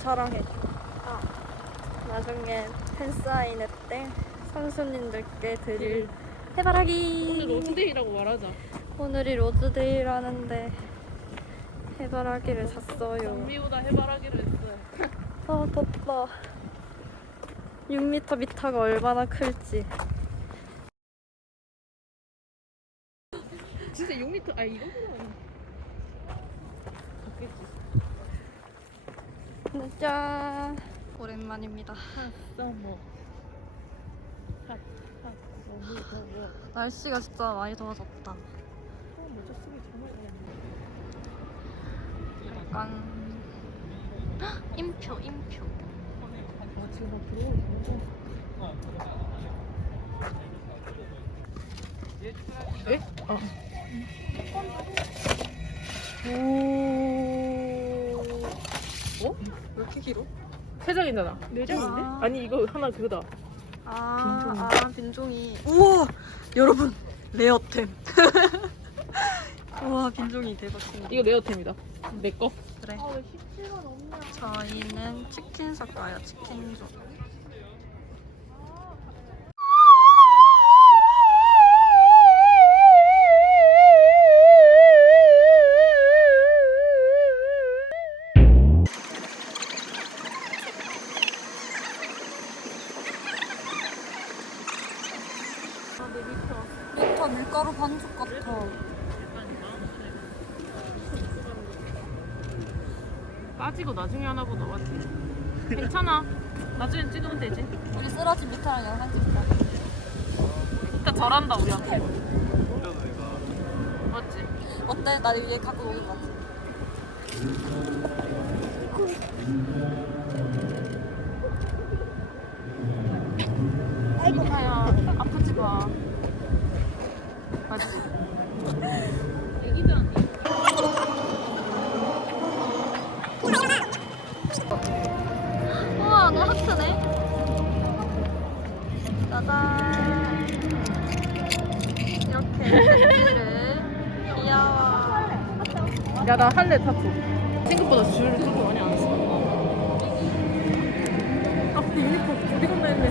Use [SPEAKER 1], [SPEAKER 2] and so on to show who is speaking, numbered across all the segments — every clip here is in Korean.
[SPEAKER 1] 촬영해. 아, 나중에 팬사인회 때 선수님들께 드릴 해바라기.
[SPEAKER 2] 오늘 로드데이라고 말하자.
[SPEAKER 1] 오늘이 로드데이라는데 해바라기를 샀어요.
[SPEAKER 2] 장미보다 해바라기를 했어요.
[SPEAKER 1] 아 덥다. 6m 미터가 얼마나 클지.
[SPEAKER 2] 진짜 6m, 아 이거보다 작겠지.
[SPEAKER 1] 짠. 오랜만입니다.
[SPEAKER 2] 핫서머. 핫, 핫, 너무 더워.
[SPEAKER 1] 날씨가 진짜 많이 더워졌다.
[SPEAKER 2] 어, 모자 쓰기 정말 어렵네.
[SPEAKER 1] 약간 헉, 임표 임표.
[SPEAKER 2] 아, 지금 막 들어오고 에? 아. 오.
[SPEAKER 1] 길어?
[SPEAKER 2] 세 장이잖아. 네 장인데?
[SPEAKER 1] 아.
[SPEAKER 2] 아니 이거 하나 그거다.
[SPEAKER 1] 아, 아 빈종이. 우와 여러분 레어템. 우와 빈종이 대박입니다.
[SPEAKER 2] 이거 레어템이다. 내 거.
[SPEAKER 1] 그래. 저희는 치킨 샀어요. 치킨족.
[SPEAKER 2] 괜찮아. 나중에 찍으면 되지.
[SPEAKER 1] 우리 쓰러진 미터랑 영상 찍자.
[SPEAKER 2] 진짜 잘한다 우리한테. 맞지?
[SPEAKER 1] 어때? 나 얘 갖고 노는 거 같아.
[SPEAKER 2] 가야 아프지 마. 맞지?
[SPEAKER 1] 하트네. 짜잔. 이렇게 편지를 귀여워.
[SPEAKER 2] 야 나 할래 타투. 생각보다 줄 그렇게 많이 안 했어. 아 근데 유니폼 어디 갔나 했네.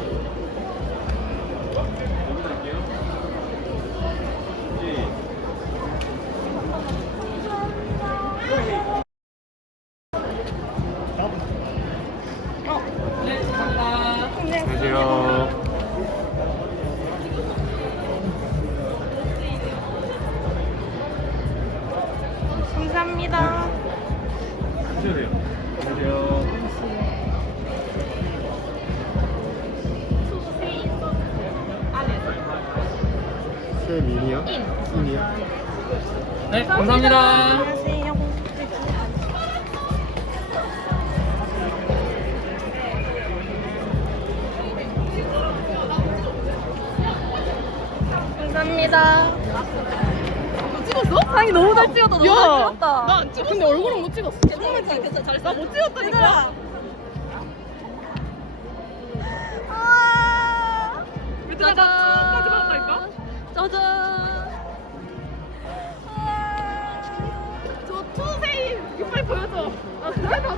[SPEAKER 3] 새 미니요? 인이요?
[SPEAKER 2] 네 감사합니다.
[SPEAKER 1] 안녕하세요. 감사합니다.
[SPEAKER 2] 찍었어?
[SPEAKER 1] 상이 너무 잘 찍었다. 너무 잘 찍었다.
[SPEAKER 2] 나안 찍었어. 근데 얼굴은 못 찍었어.
[SPEAKER 1] 정말 잘 찍었어. 잘했어.
[SPEAKER 2] 나못 찍었다니까.
[SPEAKER 1] 아,
[SPEAKER 2] 얘들아 나 끝까지 봤다니까.
[SPEAKER 1] 짜잔.
[SPEAKER 2] 저 투세임 이거 빨리 보여줘. 아 그래 다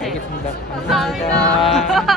[SPEAKER 2] 알겠습니다. 감사합니다.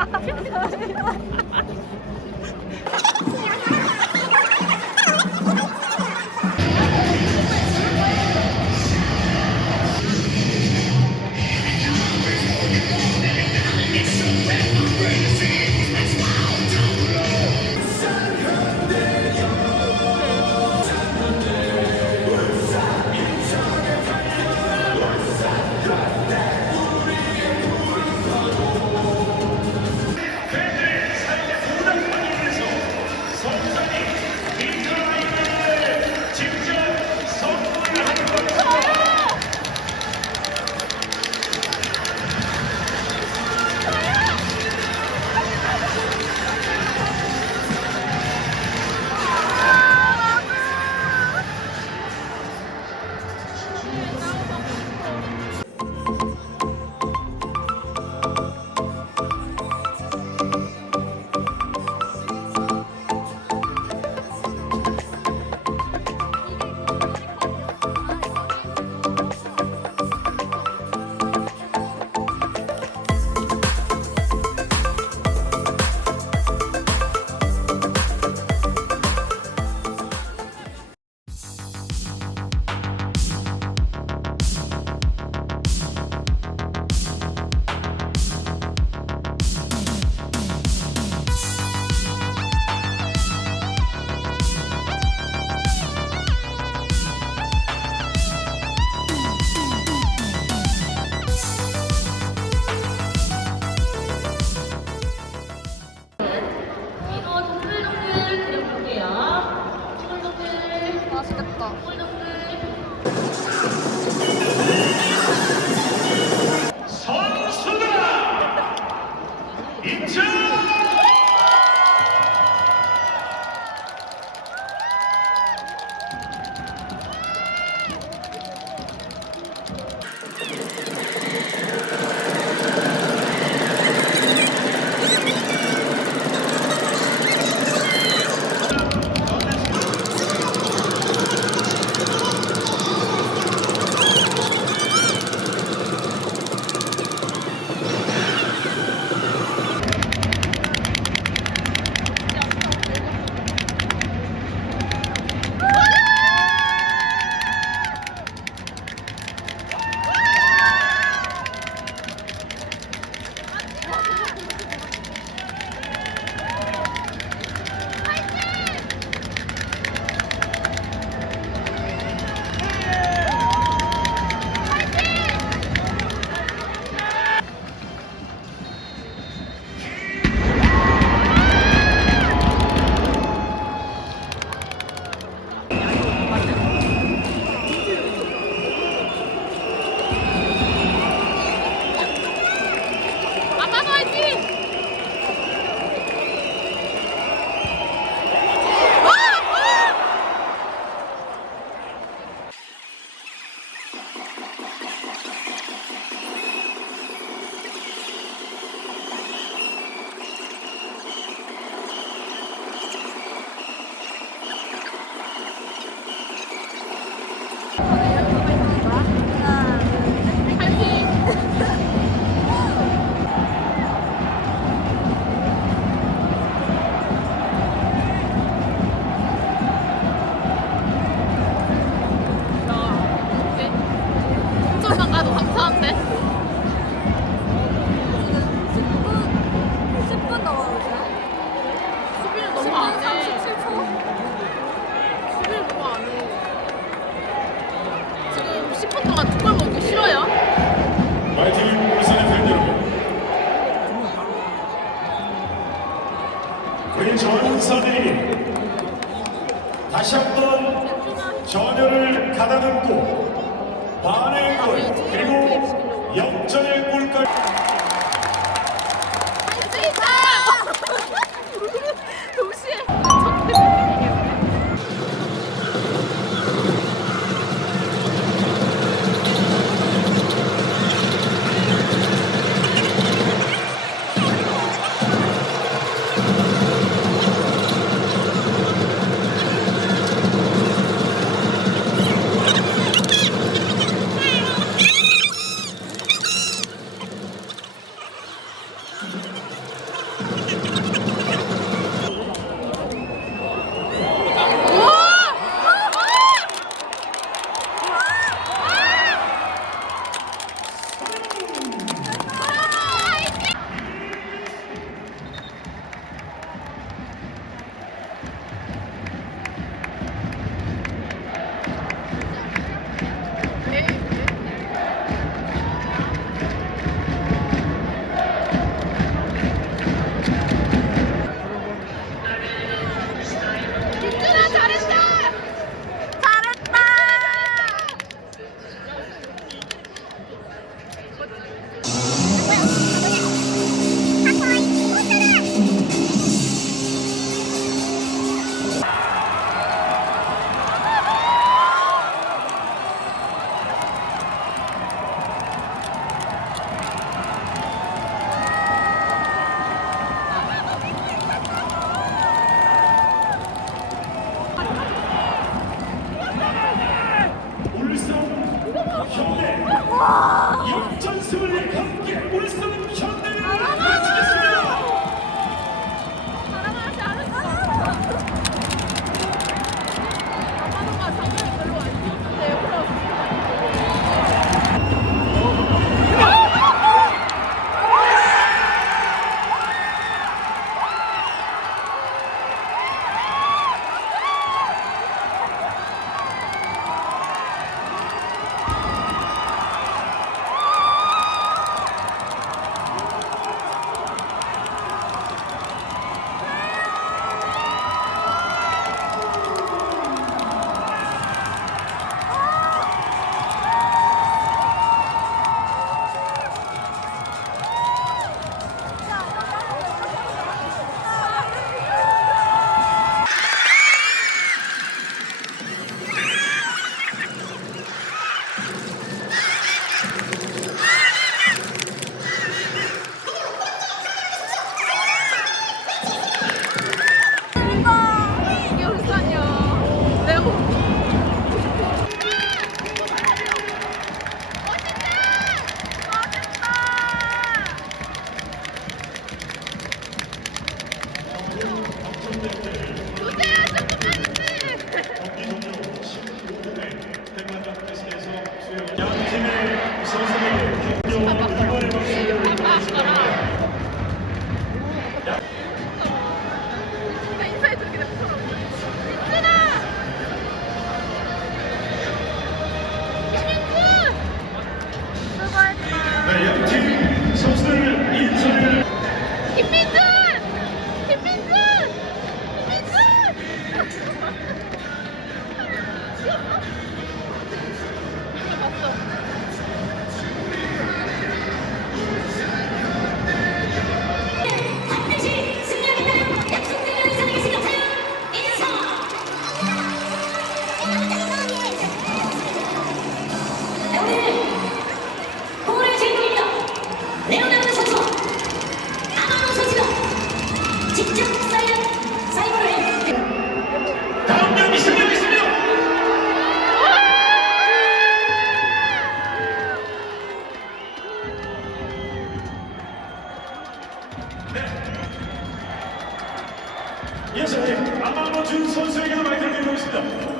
[SPEAKER 2] 예선팀 안마노준 선수에게도
[SPEAKER 3] 많이 들리고 있습니다.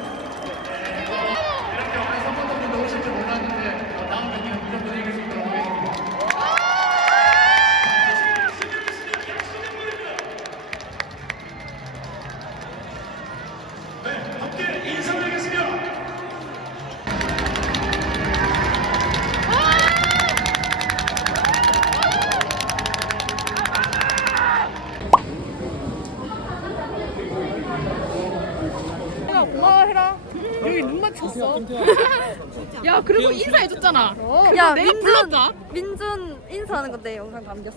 [SPEAKER 2] 그리고 인사해줬잖아.
[SPEAKER 1] 야
[SPEAKER 2] 내가
[SPEAKER 1] 민준
[SPEAKER 2] 불렀다.
[SPEAKER 1] 민준 인사하는 건데 영상 담겼어.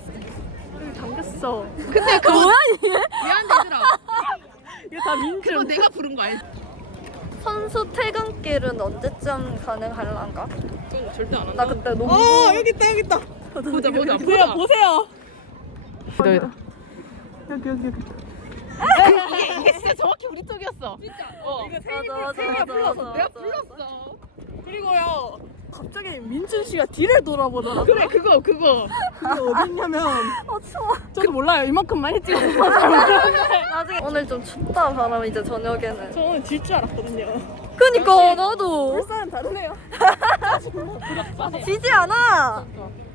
[SPEAKER 4] 담겼어.
[SPEAKER 2] 근데 그거
[SPEAKER 1] 뭐야 얘?
[SPEAKER 2] 미안해 얘들아.
[SPEAKER 4] 이거 다 민준.
[SPEAKER 2] 그거 내가 부른 거 알지?
[SPEAKER 1] 선수 퇴근길은 언제쯤 가능할란가?
[SPEAKER 2] 그거 절대
[SPEAKER 1] 안나
[SPEAKER 2] 한다.
[SPEAKER 1] 그때 너무
[SPEAKER 4] 어 여기 있다 여기 있다.
[SPEAKER 2] 보자 보자
[SPEAKER 4] 보세요
[SPEAKER 2] 보자.
[SPEAKER 4] 보세요.
[SPEAKER 2] 기다 기다.
[SPEAKER 4] 여기 여기 여기.
[SPEAKER 2] 이게 이게 진짜 정확히 우리 쪽이었어. 진짜. 어.
[SPEAKER 4] 이거
[SPEAKER 1] 맞아, 맞아,
[SPEAKER 4] 세이가
[SPEAKER 1] 맞아,
[SPEAKER 4] 불렀어.
[SPEAKER 1] 맞아.
[SPEAKER 2] 내가 불렀어.
[SPEAKER 4] 그리고요. 갑자기 민준 씨가 뒤를 돌아보더라.
[SPEAKER 2] 그래 그거 그거.
[SPEAKER 4] 그게 어딨냐면
[SPEAKER 1] 어 추워.
[SPEAKER 4] 저도 몰라요. 이만큼 많이 찍었어.
[SPEAKER 1] 나중에 오늘 좀 춥다 바람 이제 저녁에는.
[SPEAKER 4] 저 오늘 질줄 알았거든요.
[SPEAKER 1] 그니까 나도
[SPEAKER 4] 울산은 다르네요.
[SPEAKER 1] 지지 않아.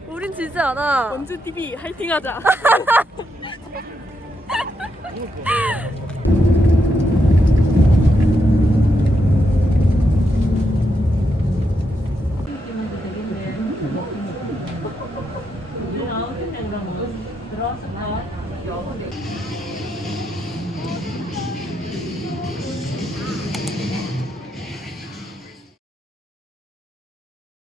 [SPEAKER 1] 우린 지지 않아.
[SPEAKER 4] 원주 TV 화이팅하자. Oh,